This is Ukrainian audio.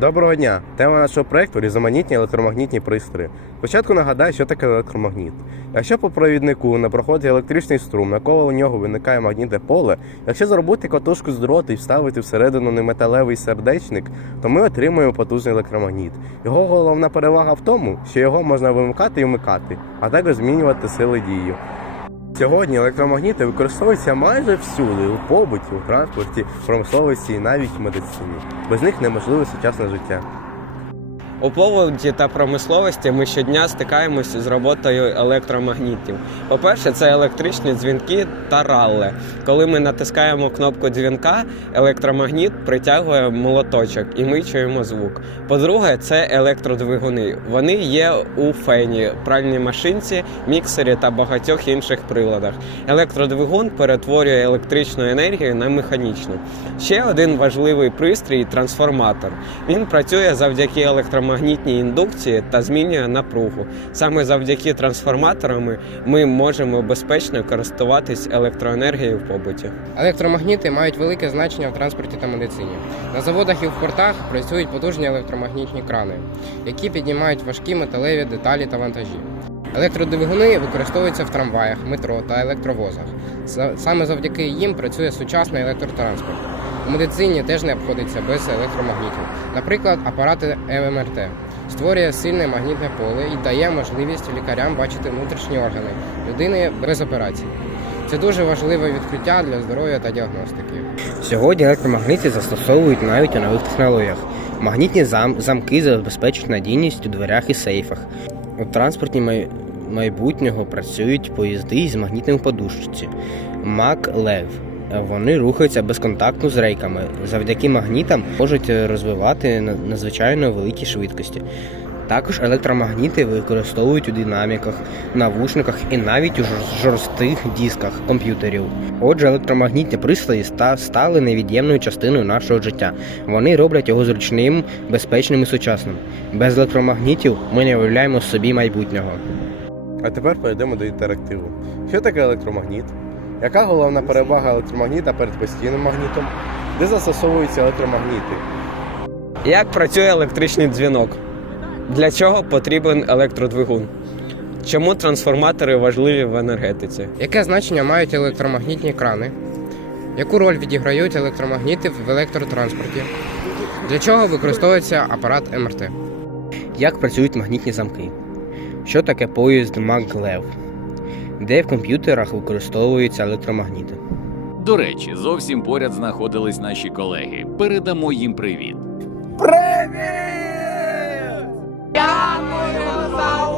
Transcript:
Доброго дня! Тема нашого проекту різноманітні електромагнітні пристрої. Спочатку нагадаю, що таке електромагніт. Якщо по провіднику не проходить електричний струм, навколо нього виникає магнітне поле. Якщо зробити катушку з дроту і вставити всередину неметалевий сердечник, то ми отримуємо потужний електромагніт. Його головна перевага в тому, що його можна вимикати і вмикати, а також змінювати сили дії. Сьогодні електромагніти використовуються майже всюди у побуті, у транспорті, промисловості і навіть в медицині. Без них неможливе сучасне життя. У побуті та промисловості ми щодня стикаємося з роботою електромагнітів. По-перше, це електричні дзвінки та ралли. Коли ми натискаємо кнопку дзвінка, електромагніт притягує молоточок і ми чуємо звук. По-друге, це електродвигуни. Вони є у фені, пральній машинці, міксері та багатьох інших приладах. Електродвигун перетворює електричну енергію на механічну. Ще один важливий пристрій трансформатор. Він працює завдяки електромагнітній індукції та змінює напругу. Саме завдяки трансформаторам ми можемо безпечно користуватись електроенергією в побуті. Електромагніти мають велике значення в транспорті та медицині. На заводах і в портах працюють потужні електромагнітні крани, які піднімають важкі металеві деталі та вантажі. Електродвигуни використовуються в трамваях, метро та електровозах. Саме завдяки їм працює сучасний електротранспорт. У медицині теж не обходиться без електромагнітів. Наприклад, апарати МРТ створює сильне магнітне поле і дає можливість лікарям бачити внутрішні органи людини без операцій. Це дуже важливе відкриття для здоров'я та діагностики. Сьогодні електромагніти застосовують навіть у нових технологіях. Магнітні зам- замки забезпечують надійність у дверях і сейфах. У транспорті май- майбутнього працюють поїзди з магнітним подушці МАК-ЛЕВ. Вони рухаються безконтактно з рейками. Завдяки магнітам можуть розвивати на- надзвичайно великі швидкості. Також електромагніти використовують у динаміках, навушниках і навіть у жорстких дисках комп'ютерів. Отже, електромагнітні пристрої стали невід'ємною частиною нашого життя. Вони роблять його зручним, безпечним і сучасним. Без електромагнітів ми не уявляємо собі майбутнього. А тепер перейдемо до інтерактиву. Що таке електромагніт? Яка головна перевага електромагніта перед постійним магнітом? Де застосовуються електромагніти? Як працює електричний дзвінок? Для чого потрібен електродвигун? Чому трансформатори важливі в енергетиці? Яке значення мають електромагнітні крани? Яку роль відіграють електромагніти в електротранспорті? Для чого використовується апарат МРТ? Як працюють магнітні замки? Що таке поїзд МАК-ЛЕВ? де в комп'ютерах використовуються електромагніти. До речі, зовсім поряд знаходились наші колеги. Передамо їм привіт. Привіт! Дякую за